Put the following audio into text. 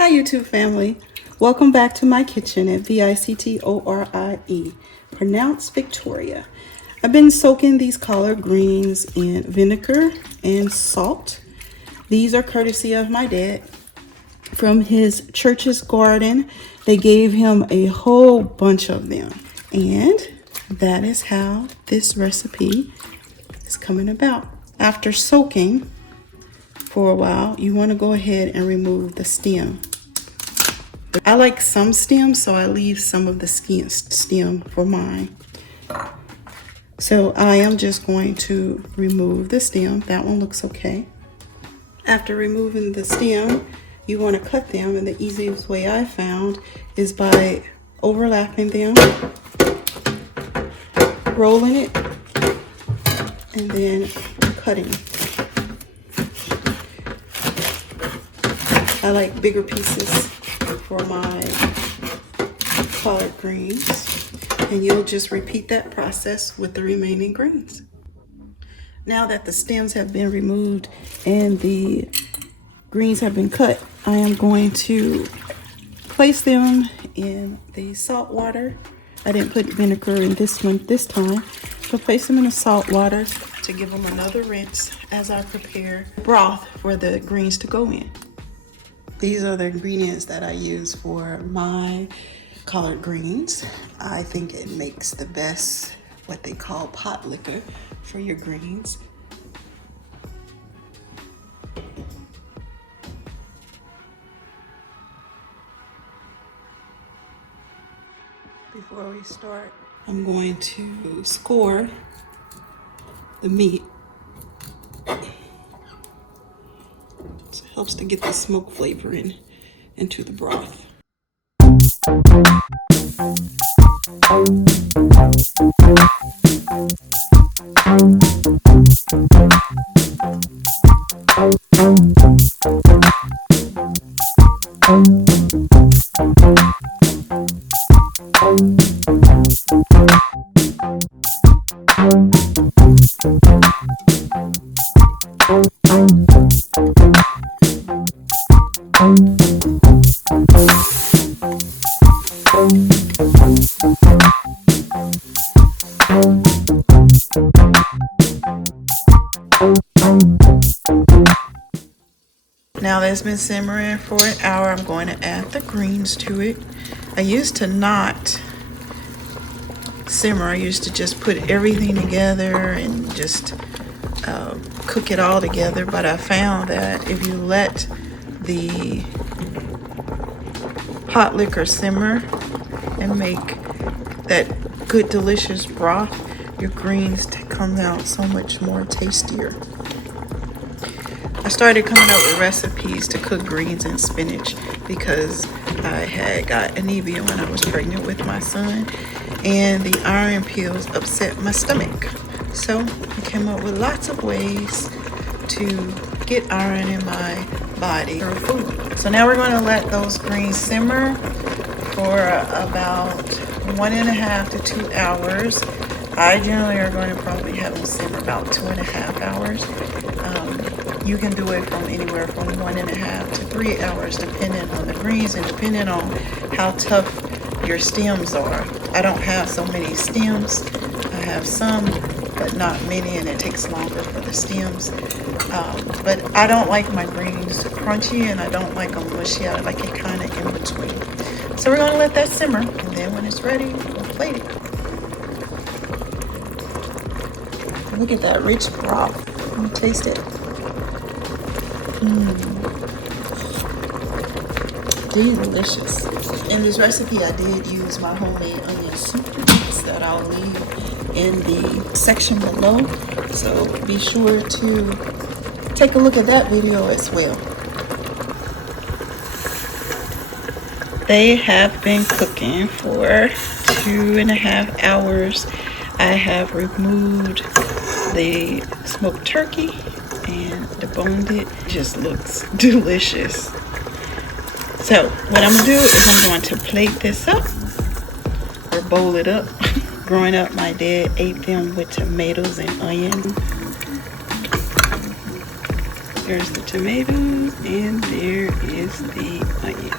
Hi YouTube family, welcome back to my kitchen at VICTORIE, pronounced Victoria. I've been soaking these collard greens in vinegar and salt. These are courtesy of my dad from his church's garden. They gave him a whole bunch of them, and that is how this recipe is coming about. After soaking for a while, you want to go ahead and remove the stem. I like some stems, so I leave some of the stem for mine. So I am just going to remove the stem. That one looks okay. After removing the stem, you want to cut them, and the easiest way I found is by overlapping them, rolling it, and then cutting. I like bigger pieces for my collard greens, and you'll just repeat that process with the remaining greens. Now that the stems have been removed and the greens have been cut, I am going to place them in the salt water. I didn't put vinegar in this one this time, but place them in the salt water to give them another rinse as I prepare broth for the greens to go in. These are the ingredients that I use for my collard greens. I think it makes the best, what they call pot liquor for your greens. Before we start, I'm going to score the meat. It helps to get the smoke flavor into the broth. Now that's been simmering for an hour, I'm going to add the greens to it. I used to not simmer. I used to just put everything together and just cook it all together, but I found that if you let the pot liquor simmer and make that good delicious broth, your greens come out so much more tastier. I started coming up with recipes to cook greens and spinach because I had got anemia when I was pregnant with my son, and the iron pills upset my stomach. So I came up with lots of ways to get iron in my body or food. So now we're going to let those greens simmer for about 1.5 to 2 hours. I generally are going to probably have them simmer about 2.5 hours. You can do it from anywhere from 1.5 to 3 hours depending on the greens and depending on how tough your stems are. I don't have so many stems. I have some, but not many, and it takes longer for the stems. But I don't like my greens crunchy, and I don't like them mushy. I like it kind of in between. So we're going to let that simmer, and then when it's ready, we'll plate it. Look at that rich broth. Let me taste it. Delicious. In this recipe, I did use my homemade onion soup that I'll leave in the section below. So be sure to take a look at that video as well. They have been cooking for 2.5 hours. I have removed the smoked turkey and deboned it. It just looks delicious. So what I'm gonna do is I'm going to plate this up or bowl it up. Growing up, my dad ate them with tomatoes and onions. There's the tomatoes and there is the onion.